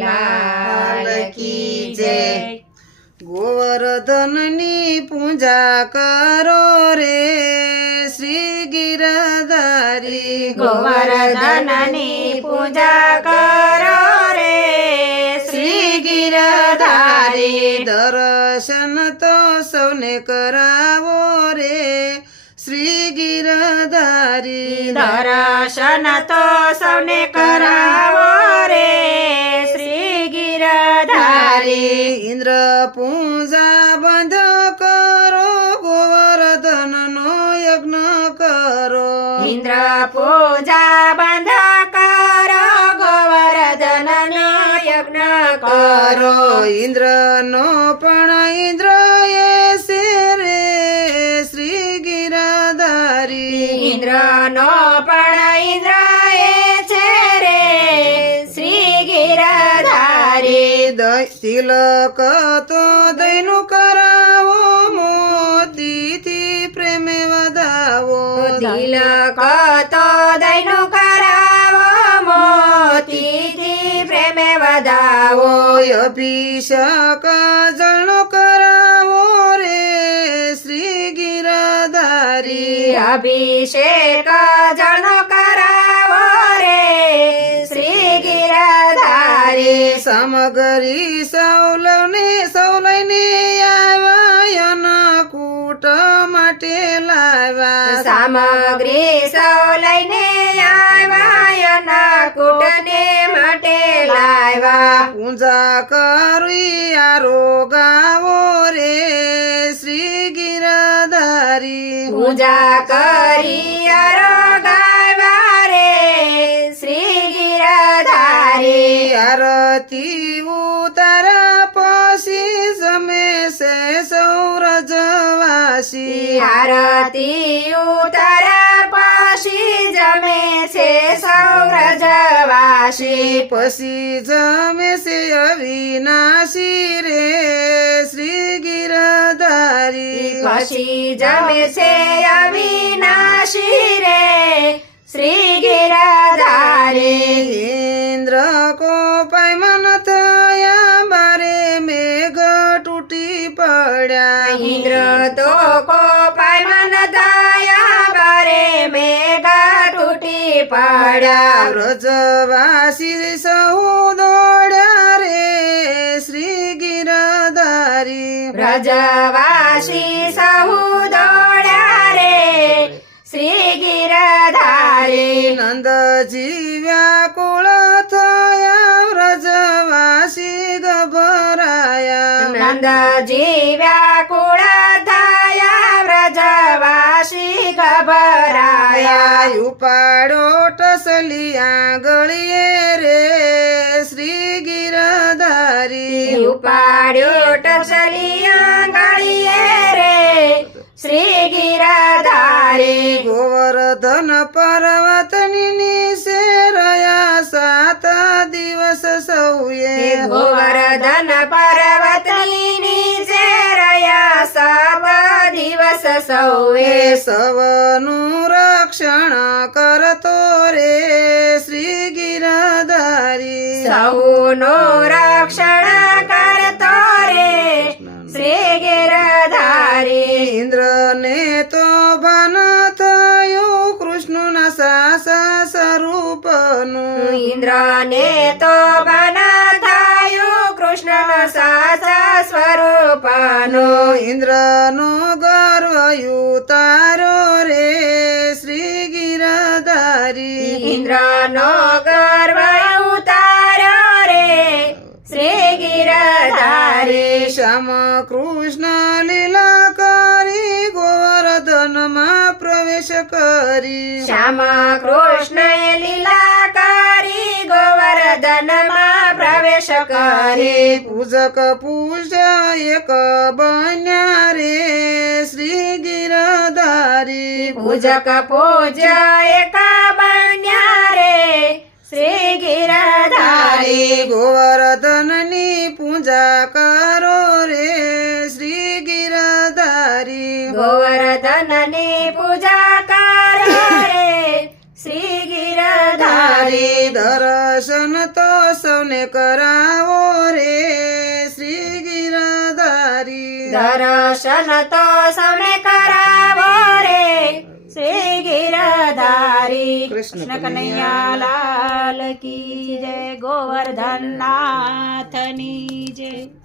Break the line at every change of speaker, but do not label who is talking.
લાલ કી જય. ગોવર્ધનની પૂજા કરો રે શ્રી ગિરધારી
ગોવર્ધનની પૂજા કરો રે શ્રી ગિરધારી
દર્શન તો સૌને કરાવો રે ગિરધારી
દર્શન તો સૌને કરાવો રે શ્રી ગિરધારી
ઇન્દ્ર પૂજા બંધ કરો ગોવર્ધન નો યજ્ઞ કરો
ઇન્દ્ર પૂજા બંધ કરો ગોવર્ધન યજ્ઞ કરો
કરો ઇન્દ્ર નો પણ ઇન્દ્ર ગિરધારી
ઇન્દ્ર નો પણ ઇન્દ્ર એ છે રે. શ્રી ગિરધારી
દય- તિલક તો દયનું કરાવો મોતીથી પ્રેમે વધાવો.
તિલક તો દૈનું કરાવો મોતીથી પ્રેમે વધાવો.
અભિષેક જળનો કરાવો
અભિષેક જળનો કરાવો રે. શ્રી ગિરધારી
સમગરી સૌલને સૌલઈને આવ્યા કૂટ માટે લાવ્યા.
સામગ્રી સૌ લઈને આવ્યા કુટને માટે લાવ્યા.
પૂજા કરી આરો ગાવો રે. શ્રી ગિરધારી
પૂજા કરી અરોગાવ્યા રે શ્રી ગિરધારી.
આરતી ઉતર પછી જમે સે સૌરજવાસી.
આરતી ઉતર પછી જમે છે સૌરજવાસી.
પછી જમે છે અવિનાશી રે શ્રી ગિરધારી
પછી જમશે અવિનાશી રે શ્રી ગિરધારી
ઇન્દ્ર કો પૈમન થયા બારે મેઘ તૂટી પડ્યા
ઇન્દ્ર તો કો પૈમન થયા બારે મેઘ તૂટી પડ્યા
વ્રજવાસી સહુ દોડ્યા રે શ્રી ગિરધારી
વ્રજવાસી સહુ દોડ્યા રે શ્રી ગિરધારી
નંદ જીવ્યાકુળ થયા વ્રજવાસી ગભરાયા
નંદ જીવ્યા કુળ થયા વ્રજવાસી ગભરાયા
ઉપાડો ટસલિયા ગળીએ રે શ્રી ગિરધારી
ઉપાડ્યો ટસલિયા श्री गिराधारी गोवर्धन पर्वतनी
सेरया सात दिवस सौये। गोवर्धन पर्वतनी सेरया
सात दिवस सौये। सवनु रक्षण करतो
रे श्री गिराधारी सवनो रक्षण कर સ્વરૂપનું
ઇન્દ્રને તો બના થયું કૃષ્ણ સાસા સ્વરૂપનો
ઇન્દ્રનો ગર્વ તારો રે શ્રી ગિરધારી
ઇન્દ્રનો ગર્વ તારો રે શ્રી ગિરધારી
શ્યામ કૃષ્ણ લીલા કરી ગોવર્ધનમાં પ્રવેશ કરી
શ્યામ કૃષ્ણ લીલા ગોવર્ધનમાં પ્રવેશ કરી
પૂજક પૂજ એક બન્યા રે શ્રી ગિરધારી
પૂજક પૂજ્ય એક બન્યા રે શ્રી ગિરધારી
ગોવર્ધનની પૂજા કરો રે શ્રી ગિરધારી
ગોવર્ધનની પૂજા કરો રે શ્રી ગિરધારી ગિરધારી
દર્શન તો સૌને કરાવો રે. શ્રી ગિરધારી.
દર્શન તો સૌને કરાવો રે. શ્રી ગિરધારી. કૃષ્ણ કનૈયા લાલ કી જય. ગોવર્ધન નાથની જય.